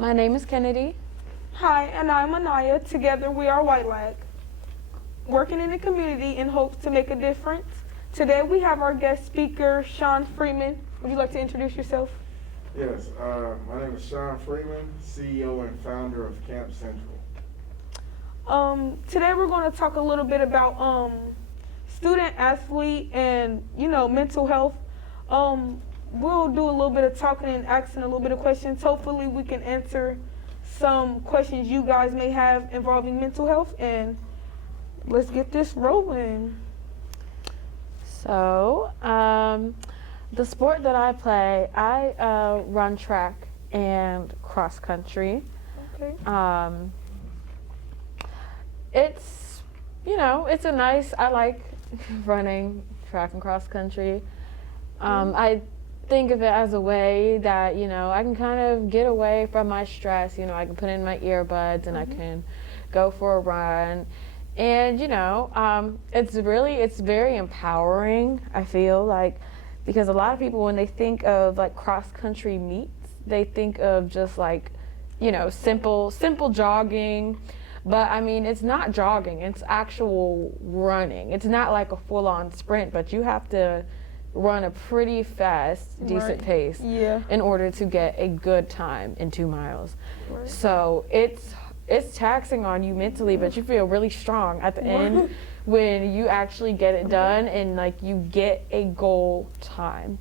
My name is Kennedy. Hi, and I'm Anaya. Together we are YLAG, working in the community in hopes to make a difference. Today we have our guest speaker, Sean Freeman. Would you like to introduce yourself? Yes, my name is Sean Freeman, CEO and founder of Camp Central. Today we're going to talk a little bit about student athlete and mental health. We'll do a little bit of talking and asking a little bit of questions. Hopefully we can answer some questions you guys may have involving mental health, and let's get this rolling. So, the sport that I play, I run track and cross country. Okay. It's a nice, I like running track and cross country. I think of it as a way that, I can kind of get away from my stress. I can put in my earbuds and I can go for a run. And, it's very empowering, I feel like, because a lot of people, when they think of like cross country meets, they think of just like, simple jogging. But I mean, it's not jogging, it's actual running. It's not like a full on sprint, but you have to run a pretty fast, decent pace in order to get a good time in 2 miles. Right. So it's taxing on you mentally, but you feel really strong at the end when you actually get it done and like you get a goal time.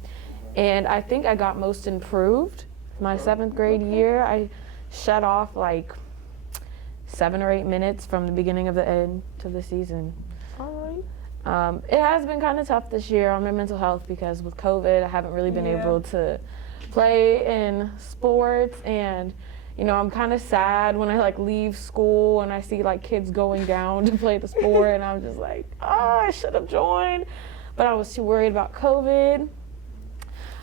And I think I got most improved my 7th grade year. I shut off like 7 or 8 minutes from the beginning of the end to the season. All right. It has been kind of tough this year on my mental health because with COVID, I haven't really been able to play in sports, and I'm kind of sad when I like leave school and I see like kids going down to play the sport, and I'm just like, oh, I should have joined, but I was too worried about COVID.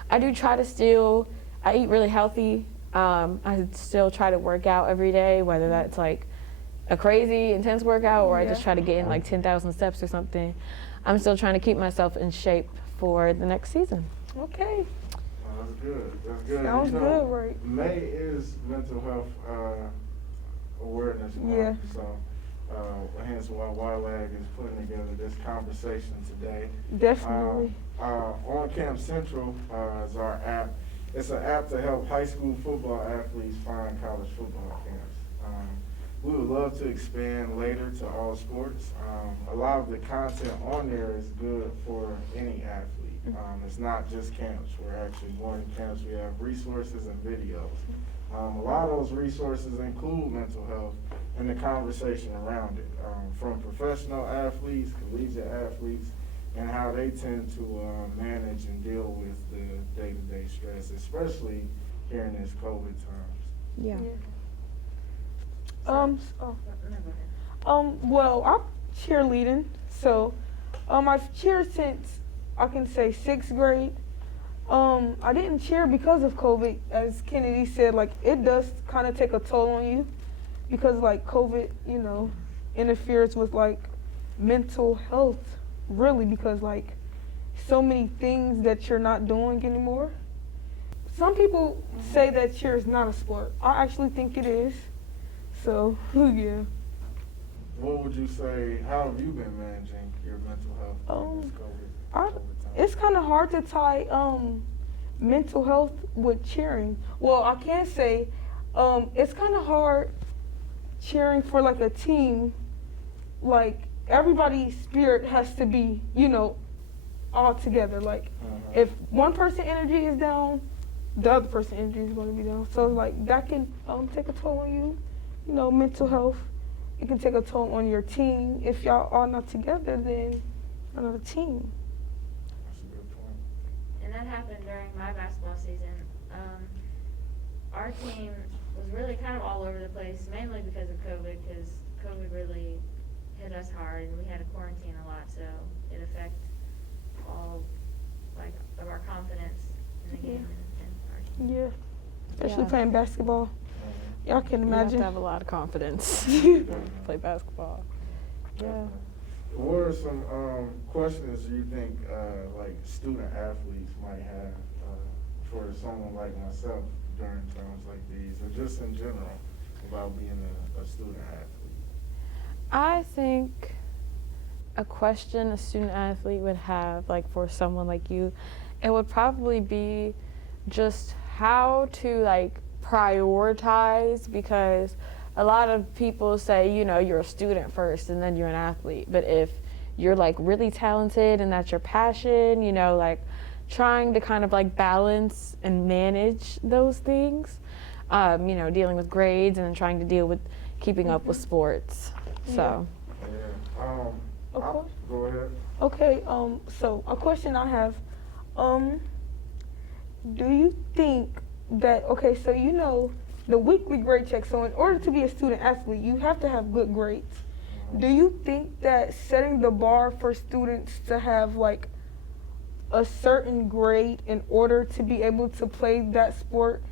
I do try to I eat really healthy. I still try to work out every day, whether that's like a crazy intense workout or I just try to get in like 10,000 steps or something. I'm still trying to keep myself in shape for the next season. Okay. That's good. That's good. Sounds good, right? May is Mental Health Awareness Month, so hence why YLAG is putting together this conversation today. Definitely. On Camp Central is our app. It's an app to help high school football athletes find college football camps. We would love to expand later to all sports. A lot of the content on there is good for any athlete. It's not just camps. We're actually more than camps. We have resources and videos. A lot of those resources include mental health and the conversation around it, from professional athletes, collegiate athletes, and how they tend to manage and deal with the day-to-day stress, especially here in this COVID times. Yeah. Well, I'm cheerleading, so I've cheered since I can say 6th grade. I didn't cheer because of COVID, as Kennedy said. Like, it does kind of take a toll on you because like COVID, interferes with like mental health, really, because like so many things that you're not doing anymore. Some people say that cheer is not a sport. I actually think it is. So, yeah. What would you say, how have you been managing your mental health during this COVID time? It's kind of hard to tie mental health with cheering. Well, I can say it's kind of hard cheering for like a team. Like, everybody's spirit has to be, all together. Like, if one person's energy is down, the other person's energy is going to be down. So, like, that can take a toll on you. Mental health. It can take a toll on your team. If y'all are not together, then you're not a team. That's a good point. And that happened during my basketball season. Our team was really kind of all over the place, mainly because of COVID, because COVID really hit us hard, and we had to quarantine a lot, so it affected all of our confidence in the game and our team. Yeah, especially playing basketball. Y'all can imagine. You have to have a lot of confidence to play basketball. Yeah. What are some questions you think like student athletes might have for someone like myself during times like these, or just in general about being a student athlete? I think a question a student athlete would have, like for someone like you, it would probably be just how to like prioritize, because a lot of people say, you know, you're a student first and then you're an athlete. But if you're like really talented and that's your passion, you know, like trying to kind of like balance and manage those things, you know, dealing with grades and then trying to deal with keeping up with sports. So. Yeah. Okay. Go ahead. Okay, so a question I have, do you think that, okay, so you know the weekly grade check, so in order to be a student athlete, you have to have good grades. Do you think that setting the bar for students to have like a certain grade in order to be able to play that sport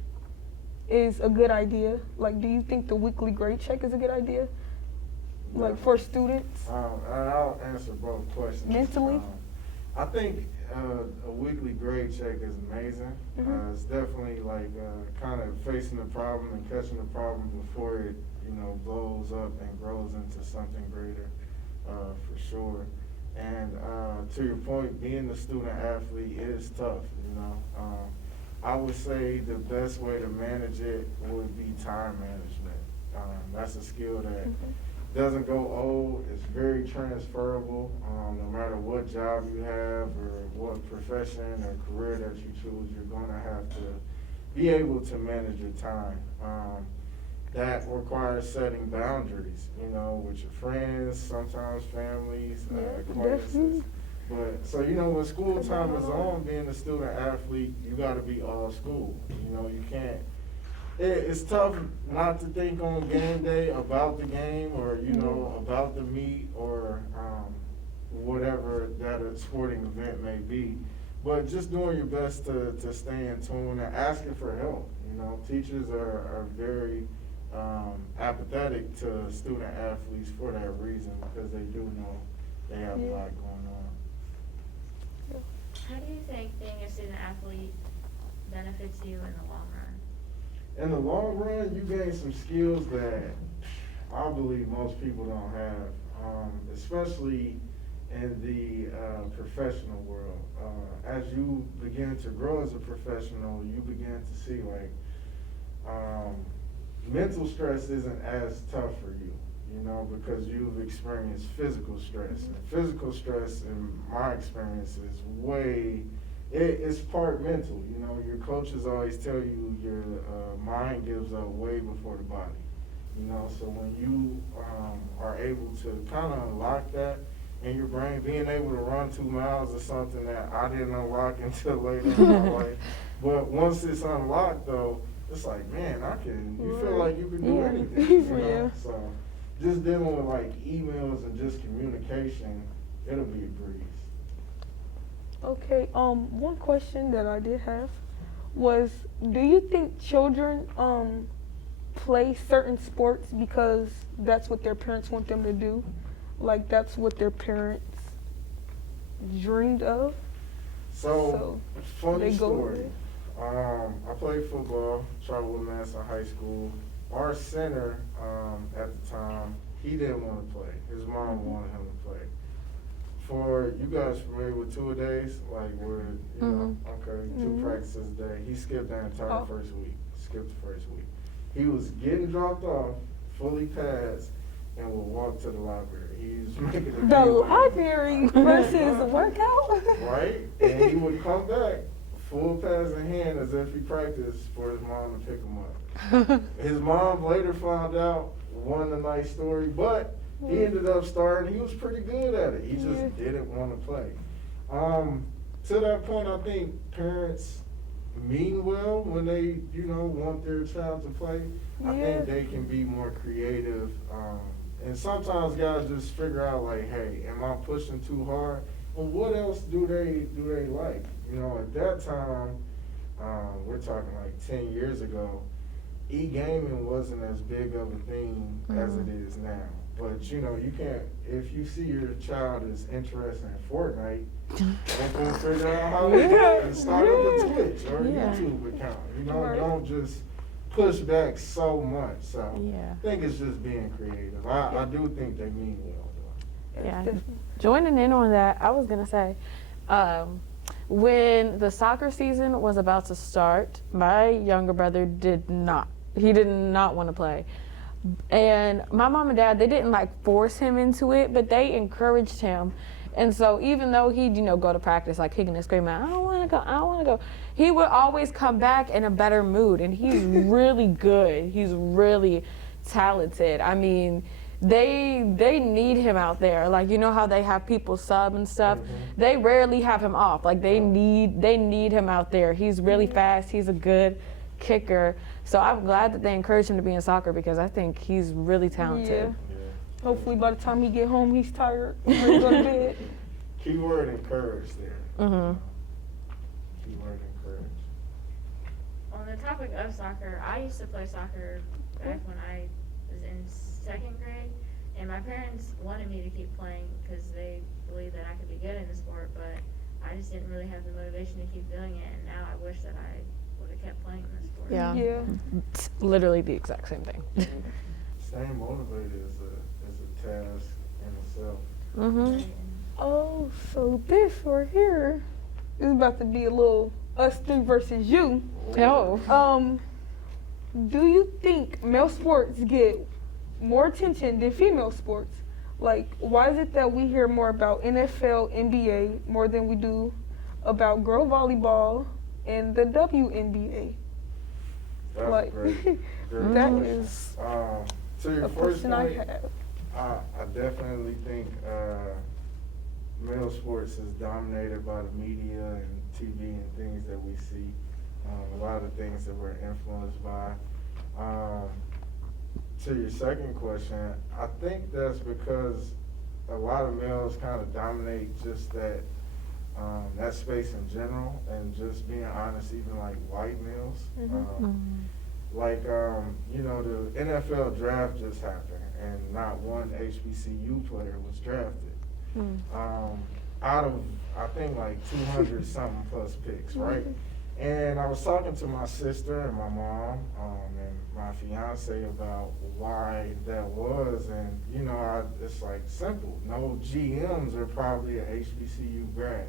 is a good idea? Like, do you think the weekly grade check is a good idea? Like for students? And I'll answer both questions. Mentally? I think a weekly grade check is amazing. It's definitely like kind of facing the problem and catching the problem before it, you know, blows up and grows into something greater, for sure. And to your point, being a student athlete is tough, you know. I would say the best way to manage it would be time management. That's a skill that doesn't go old. It's very transferable. No matter what job you have or what profession or career that you choose, you're going to have to be able to manage your time. That requires setting boundaries, you know, with your friends, sometimes families, acquaintances. But so, you know, when school time is on, being a student athlete, you got to be all school. You know, you can't. It's tough not to think on game day about the game or, you know, about the meet or whatever that a sporting event may be. But just doing your best to stay in tune and asking for help. You know, teachers are very apathetic to student athletes for that reason, because they do know they have a lot going on. How do you think being a student athlete benefits you in the long run? In the long run, you gain some skills that I believe most people don't have, especially in the professional world. As you begin to grow as a professional, you begin to see like mental stress isn't as tough for you, you know, because you've experienced physical stress. And physical stress, in my experience, is it's part mental. You know, your coaches always tell you your mind gives up way before the body. You know, so when you are able to kind of unlock that in your brain, being able to run 2 miles is something that I didn't unlock until later in my life. But once it's unlocked, though, it's like, man, you feel like you can do anything. You know? So just dealing with like emails and just communication, it'll be a breeze. Okay, one question that I did have was, do you think children play certain sports because that's what their parents want them to do? Like that's what their parents dreamed of? So funny they go story. with it? I played football, Charlotte Mass in high school. Our center at the time, he didn't want to play. His mom wanted him to play. For you guys familiar with two-a-days, like where, you know, okay, 2 practices a day. He skipped the entire first week. Skipped the first week. He was getting dropped off, fully passed, and would walk to the library. He was making a The library versus workout? Right? And he would come back, full pass in hand, as if he practiced for his mom to pick him up. His mom later found out, wasn't a nice story, but he ended up starting. He was pretty good at it. He just didn't want to play. To that point, I think parents mean well when they, you know, want their child to play. I think they can be more creative. And sometimes guys just figure out like, hey, am I pushing too hard? Well, what else do they like? You know, at that time, we're talking like 10 years ago, e-gaming wasn't as big of a thing as it is now. But, you know, you can't, if you see your child is interested in Fortnite, Hopefully figure out how to do it and start up a Twitch or a YouTube account. You know, Right. don't just push back so much. So Yeah. I think it's just being creative. I do think they mean well though. Yeah. Definitely. Joining in on that, I was gonna say, when the soccer season was about to start, my younger brother did not. He did not want to play. And my mom and dad, they didn't like force him into it, but they encouraged him. And so even though he'd, go to practice like kicking and screaming, I don't want to go, I don't want to go, he would always come back in a better mood. And he's really good. He's really talented. I mean, they need him out there. Like, you know how they have people sub and stuff? They rarely have him off. Like they need him out there. He's really fast. He's a good kicker. So I'm glad that they encouraged him to be in soccer because I think he's really talented. Yeah. Hopefully by the time he get home, he's tired. He's ready to go to bed. Keyword encourage there. Mhm. Keyword encourage. On the topic of soccer, I used to play soccer back when I was in 2nd grade, and my parents wanted me to keep playing because they believed that I could be good in the sport, but I just didn't really have the motivation to keep doing it, and now I wish that I would have kept playing the sport. Yeah. Yeah. It's literally the exact same thing. Staying motivated is a task in itself. Mhm. Oh, so this right here is about to be a little us three versus you. Oh. Do you think male sports get more attention than female sports? Like, why is it that we hear more about NFL, NBA more than we do about girl volleyball and the WNBA? That's Like, great. that question. is To your a first question I point, have. I definitely think male sports is dominated by the media and TV and things that we see. A lot of the things that we're influenced by. To your second question, I think that's because a lot of males kind of dominate just that space in general, and just being honest, even like white males. The NFL draft just happened, and not one HBCU player was drafted. Out of, I think, like 200 something plus picks, right? And I was talking to my sister and my mom and my fiance about why that was, and it's like simple. No GMs are probably a HBCU grad.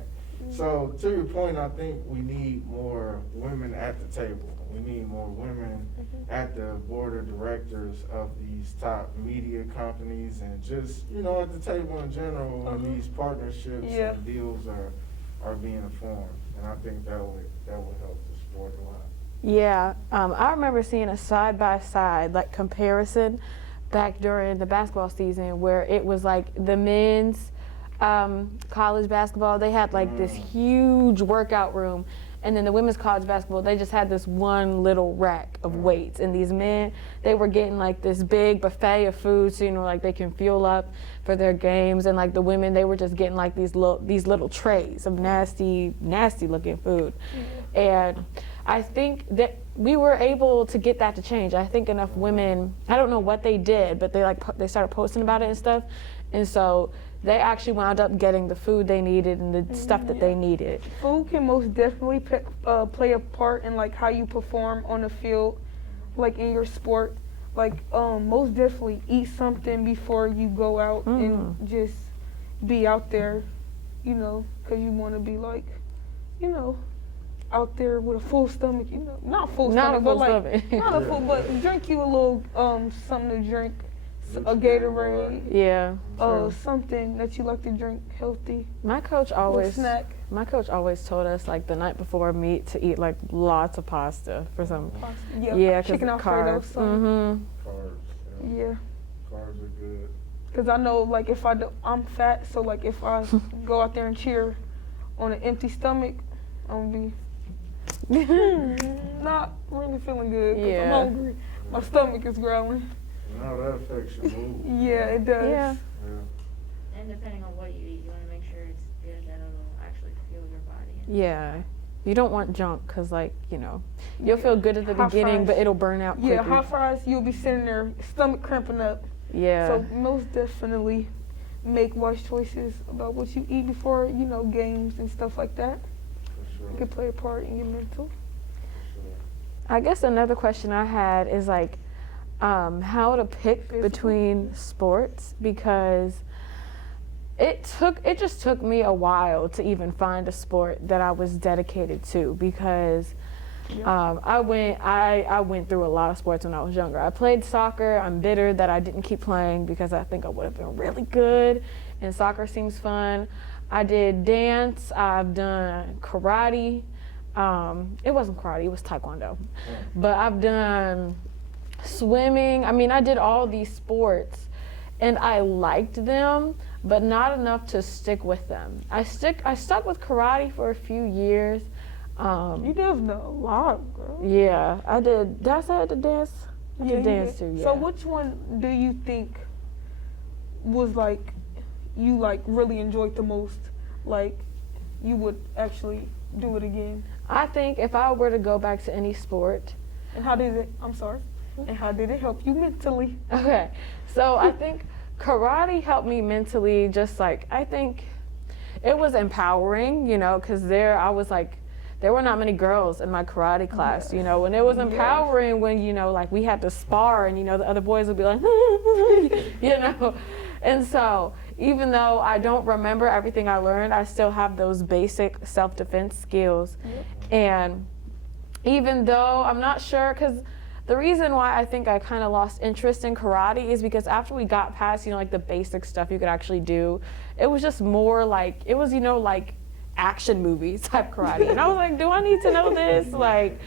So to your point, I think we need more women at the table. We need more women at the board of directors of these top media companies, and just at the table in general when these partnerships and deals are being formed. And I think that would help the sport a lot. Yeah, I remember seeing a side-by-side like comparison back during the basketball season where it was like the men's college basketball, they had like this huge workout room, and then the women's college basketball, they just had this one little rack of weights, and these men, they were getting like this big buffet of food, so like they can fuel up for their games, and like the women, they were just getting like these little trays of nasty looking food. And I think that we were able to get that to change. I think enough women, I don't know what they did, but they started posting about it and stuff, and so they actually wound up getting the food they needed and the stuff that they needed. Food can most definitely play a part in like how you perform on the field, like in your sport. Like most definitely eat something before you go out and just be out there, because you want to be like, out there with a full stomach, not full stomach, but like not a full, but drink you a little something to drink. A Gatorade, Yeah. something that you like to drink healthy. My coach Little always snack. told us like the night before a meet to eat like lots of pasta for some. Yeah, 'cause chicken Alfredo. carbs. Something. Carbs. Yeah. Carbs are good. Cause I know like if I'm fat, so like if I go out there and cheer on an empty stomach, I'm gonna be not really feeling good. Cause I'm hungry. My stomach is growling. No, that affects your mood. Yeah, it does. Yeah. And depending on what you eat, you want to make sure it's good, that it'll actually fuel your body. Yeah. You don't want junk because, like, you'll feel good at the Hot beginning, fries. but it'll burn out quickly. Yeah, hot fries, you'll be sitting there, stomach cramping up. Yeah. So most definitely make wise choices about what you eat before, games and stuff like that. For sure. It could play a part in your mental. For sure. I guess another question I had is like how to pick Physical. between sports, because it just took me a while to even find a sport that I was dedicated to, because I went through a lot of sports when I was younger. I played soccer. I'm bitter that I didn't keep playing because I think I would have been really good, and soccer seems fun. I did dance. I've done karate. It wasn't karate, it was taekwondo. But I've done swimming. I mean, I did all these sports and I liked them, but not enough to stick with them. I stuck with karate for a few years. You did a lot, girl. Yeah, I did. Did I say I did dance? I Yeah, did you dance did. too, yeah. So which one do you think was like, you like really enjoyed the most? Like, you would actually do it again? I think if I were to go back to any sport, And how did it, and how did it help you mentally? okay, so I think karate helped me mentally. Just like, I think it was empowering, because there were not many girls in my karate class, and it was empowering when, like we had to spar and, the other boys would be like, and so even though I don't remember everything I learned, I still have those basic self-defense skills. And even though I'm not sure, because the reason why I think I kind of lost interest in karate is because after we got past, like the basic stuff you could actually do, it was just more like, it was, like action movies type karate. And I was like, do I need to know this? Like,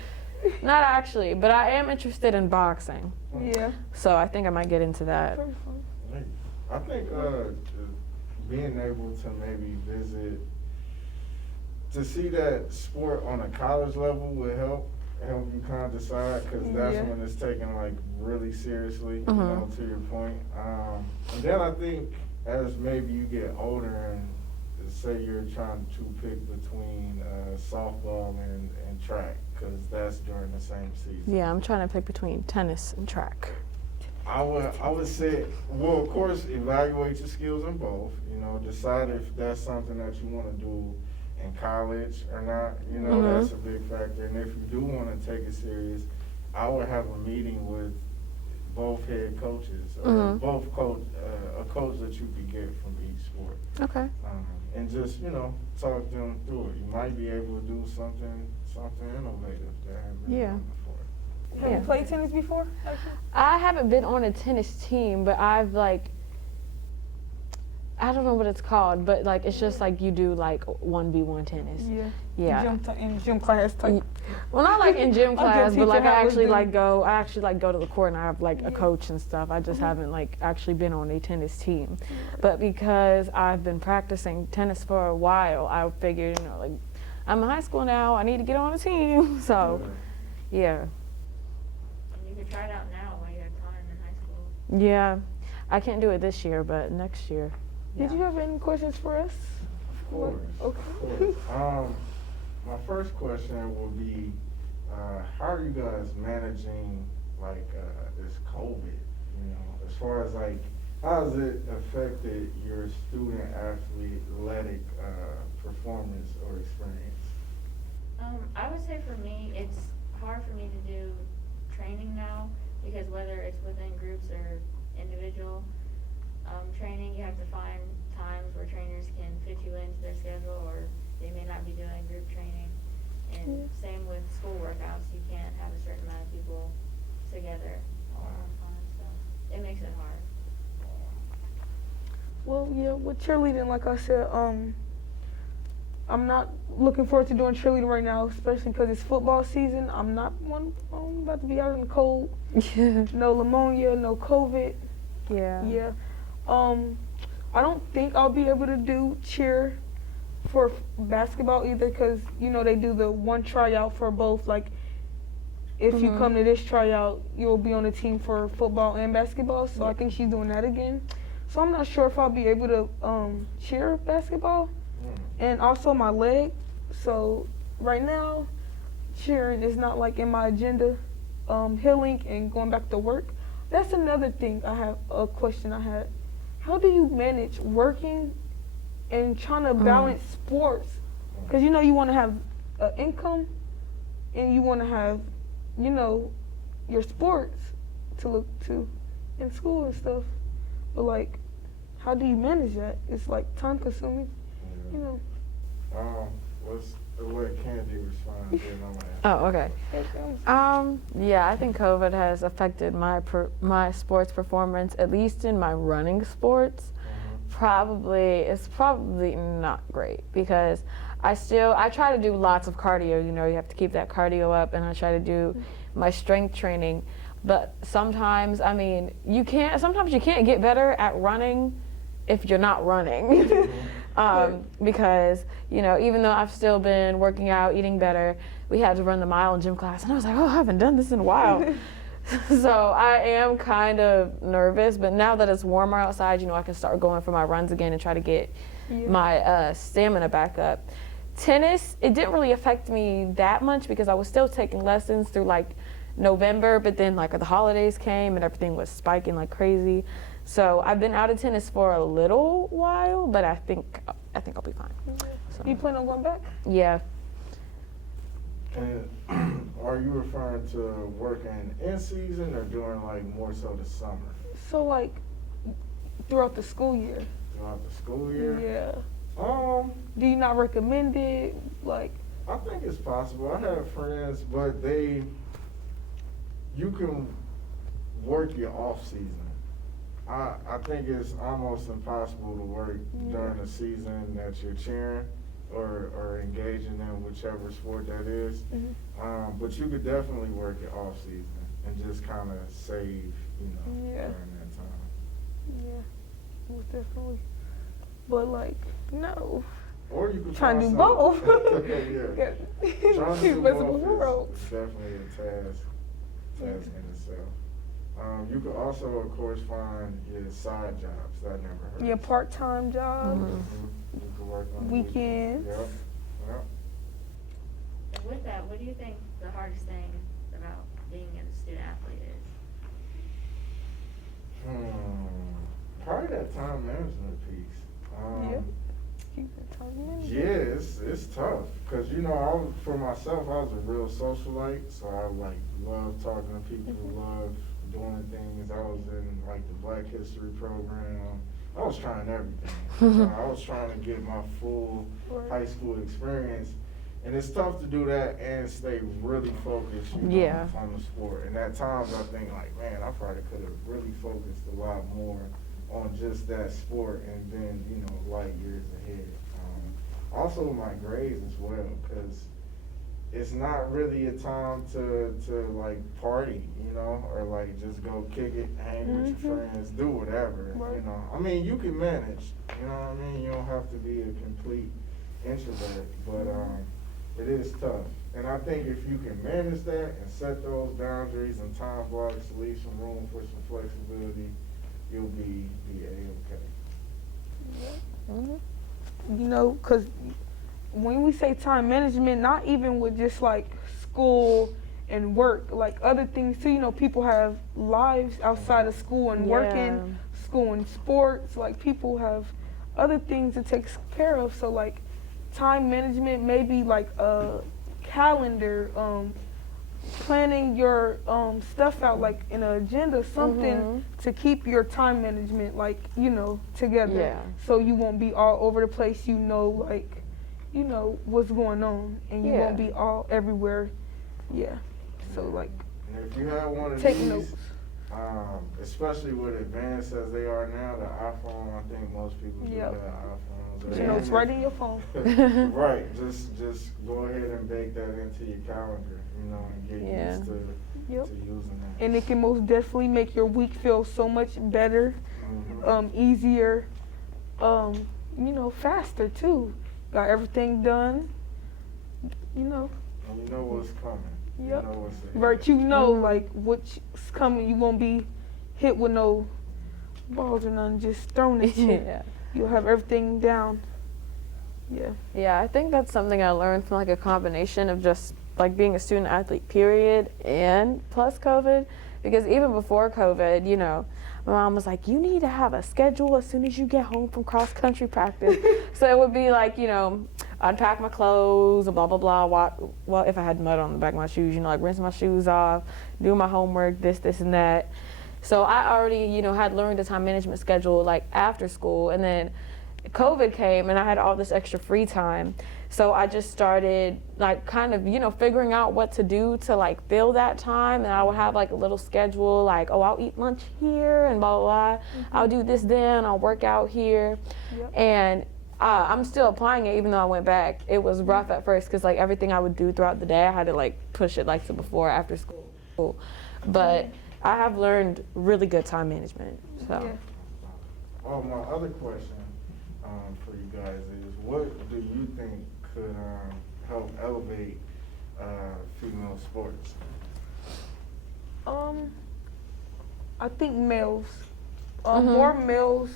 not actually, but I am interested in boxing. Yeah. So I think I might get into that. Very fun. I think being able to maybe visit, to see that sport on a college level would help you kind of decide, because that's Yeah. when it's taken like really seriously, Mhm. to your point. And then I think as maybe you get older and say you're trying to pick between softball and track, because that's during the same season. Yeah, I'm trying to pick between tennis and track. I would say, well, of course, evaluate your skills in both. Decide if that's something that you want to do in college or not. Mhm. That's a big factor. And if you do want to take it serious, I would have a meeting with both head coaches, or Mhm. a coach that you could get from each sport, Okay. and just talk them through it. You might be able to do something innovative that haven't been Yeah. done before. Have Yeah. you played tennis before, actually? I haven't been on a tennis team, but I've I don't know what it's called, but it's just like you do 1v1 tennis. Yeah. Yeah. In gym class type. Well, not like in gym I'm class, just but teaching I how it's actually done. go to the court and I have a coach and stuff. I just haven't actually been on a tennis team. But because I've been practicing tennis for a while, I figured, I'm in high school now, I need to get on a team. So, yeah. And you can try it out now while you have time in high school. Yeah. I can't do it this year, but next year. Did you have any questions for us? Of course. Okay. Of course. My first question would be, how are you guys managing this COVID? As far as how has it affected your student athletic performance or experience? I would say for me, it's hard for me to do training now, because whether it's within groups or individual training, you have to find times where trainers can fit you into their schedule, or they may not be doing group training. And same with school workouts, you can't have a certain amount of people together all at one time, so it makes it hard. Well, yeah, with cheerleading, like I said, I'm not looking forward to doing cheerleading right now, especially because it's football season. I'm about to be out in the cold. Yeah. No pneumonia, no COVID. Yeah. Yeah. I don't think I'll be able to do cheer for basketball either, because they do the one tryout for both. If you come to this tryout, you'll be on the team for football and basketball. So I think she's doing that again. So I'm not sure if I'll be able to cheer basketball. And also my leg. So right now, cheering is not in my agenda. Healing and going back to work. That's another thing. A question I had. how do you manage working and trying to balance sports? Because you know you want to have an income and you want to have, you know, your sports to look to in school and stuff. But like, how do you manage that? It's like time consuming, you know. Let's let Candy respond, then I'm gonna ask. Oh, okay. Yeah, I think COVID has affected my sports performance, at least in my running sports. It's probably not great because I try to do lots of cardio. You know, you have to keep that cardio up, and I try to do my strength training. But sometimes, I mean, sometimes you can't get better at running if you're not running. Because, you know, even though I've still been working out, eating better, we had to run the mile in gym class, and I was like, oh, I haven't done this in a while. So I am kind of nervous, but now that it's warmer outside, you know, I can start going for my runs again and try to get my stamina back up. Tennis, it didn't really affect me that much because I was still taking lessons through like November, but then like the holidays came and everything was spiking like crazy. So I've been out of tennis for a little while, but I think I'll be fine. So, You plan on going back? yeah. And are you referring to working in season or during like more so the summer? So like throughout the school year. Throughout the school year? Yeah. Do you not recommend it? Like, I think it's possible. I have friends, but you can work your off season. I think it's almost impossible to work during the season that you're cheering or engaging in whichever sport that is. But you could definitely work your off season and just kind of save, you know, during that time. yeah, most definitely. But like, no. Or you could Trying to find do both. yeah. Trying to do Best of both both worlds. is definitely a task in itself. You could also, of course, find your side jobs. That never hurts. Yeah, part-time jobs, You could work on weekends. Yep. And with that, what do you think the hardest thing about being a student athlete is? Probably that time management piece. Keep the time management. Yeah, it's tough because you know for myself I was a real socialite, so I like love talking to people, love doing things. I was in like the Black History program. I was trying everything. I was trying to get my full high school experience, and it's tough to do that and stay really focused on the sport. And at times I think like, man, I probably could have really focused a lot more on just that sport and then, you know, light years ahead. Also my grades as well, because it's not really a time to like party, you know, or like just go kick it, hang with your friends, do whatever, you know. I mean, you can manage, you know what I mean? You don't have to be a complete introvert, but it is tough. And I think if you can manage that and set those boundaries and time blocks, leave some room for some flexibility, you'll be A-okay. You know, because when we say time management, not even with just like school and work, like other things too, you know, people have lives outside of school and working, school and sports, like people have other things to take care of. So like time management, maybe like a calendar, planning your stuff out like in an agenda, something to keep your time management like, you know, together. So you won't be all over the place, you know, like, you know what's going on, and you won't be all everywhere. So like, and if you have one of take these, notes. especially with advanced as they are now, the iPhone, I think most people do have iPhones. You know, it's right in your phone. Right, just go ahead and bake that into your calendar, you know, and get used to using that. And it can most definitely make your week feel so much better, easier, you know, faster too. Got everything done, you know. And you know what's coming. You know what's ahead. Right, you know, like what's coming. You won't be hit with no balls or nothing just thrown at you. You'll have everything down. Yeah, I think that's something I learned from like a combination of just like being a student athlete period and plus COVID, because even before COVID, you know, my mom was like, you need to have a schedule as soon as you get home from cross country practice. So it would be like, you know, I'd pack my clothes, blah, blah, blah. Well, if I had mud on the back of my shoes, you know, like rinse my shoes off, do my homework, this, and that. So I already, you know, had learned the time management schedule like after school, and then COVID came and I had all this extra free time. So I just started like kind of, you know, figuring out what to do to like fill that time. And I would have like a little schedule like, oh, I'll eat lunch here and blah, blah, blah. Mm-hmm. I'll do this then, I'll work out here. Yep. And I'm still applying it even though I went back. It was rough at first because like everything I would do throughout the day, I had to like push it like to before, after school. But I have learned really good time management. So. Yeah. Oh, my other question for you guys is, what do you think could help elevate female sports? I think males, Mhm. more males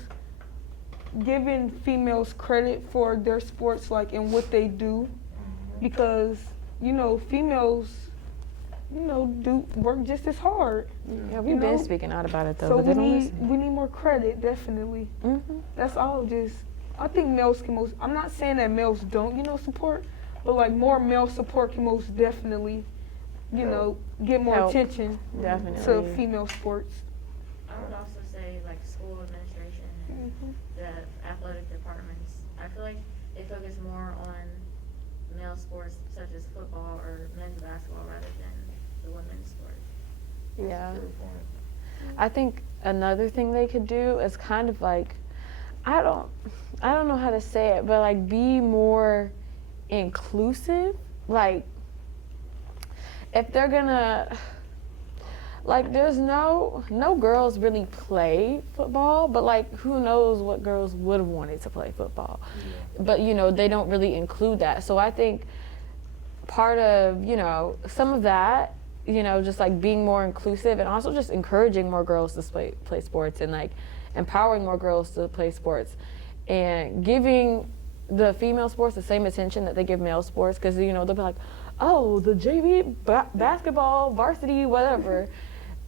giving females credit for their sports, like and what they do, because you know females, you know, do work just as hard. Yeah, You we've been know? speaking out about it though, So but we they don't need listen. more credit, definitely. Mm-hmm. That's all. Just I think males can most. I'm not saying that males don't, you know, support, but like more male support can most definitely, you know, get more Help. attention Definitely. to female sports. I would also say like school administration and Mhm. the athletic departments. I feel like they focus more on male sports such as football or men's basketball rather than the women's sport. Yeah. Good point. I think another thing they could do is kind of like, I don't know how to say it, but like be more inclusive. Like if they're gonna, like there's no girls really play football, but like who knows what girls would have wanted to play football. But you know, they don't really include that. So I think part of, you know, some of that, you know, just like being more inclusive and also just encouraging more girls to play sports and like empowering more girls to play sports and giving the female sports the same attention that they give male sports, because you know they'll be like, oh, the JV basketball varsity whatever,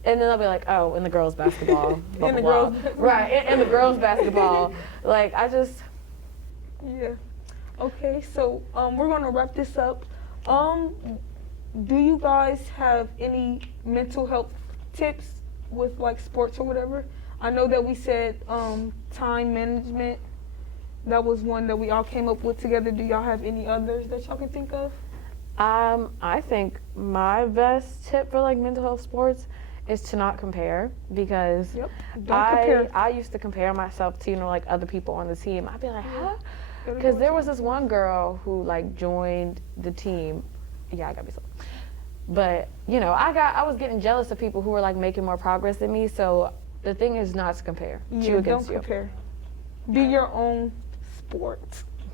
and then they'll be like, oh, and the girls basketball blah, And the blah, blah. girls- right, and the girls basketball. Like I just Yeah. Okay, so we're gonna wrap this up. Do you guys have any mental health tips with like sports or whatever? I know that we said time management. That was one that we all came up with together. Do y'all have any others that y'all can think of? I think my best tip for like mental health sports is to not compare, because Yep. Don't compare. I used to compare myself to, you know, like other people on the team. I'd be like, huh? Gotta Because go there with was this one girl who like joined the team. Yeah, I gotta be so. But you know, I was getting jealous of people who were like making more progress than me. So the thing is not to compare. Yeah, You against don't you. compare. Be your own sport.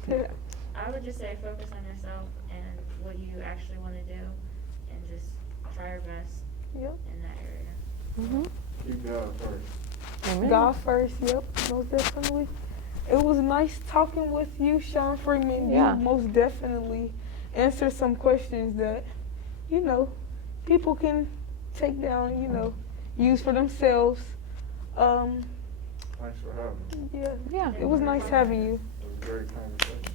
I would just say focus on yourself and what you actually want to do and just try your best Yep. in that area. Mm-hmm. Keep God first. Amen. God first. Yep. Most definitely. It was nice talking with you, Sean Freeman. Yeah. You most definitely answered some questions that, you know, people can take down, you know, use for themselves. Thanks for having me. Yeah. Yeah. It was nice having you. It was a great conversation.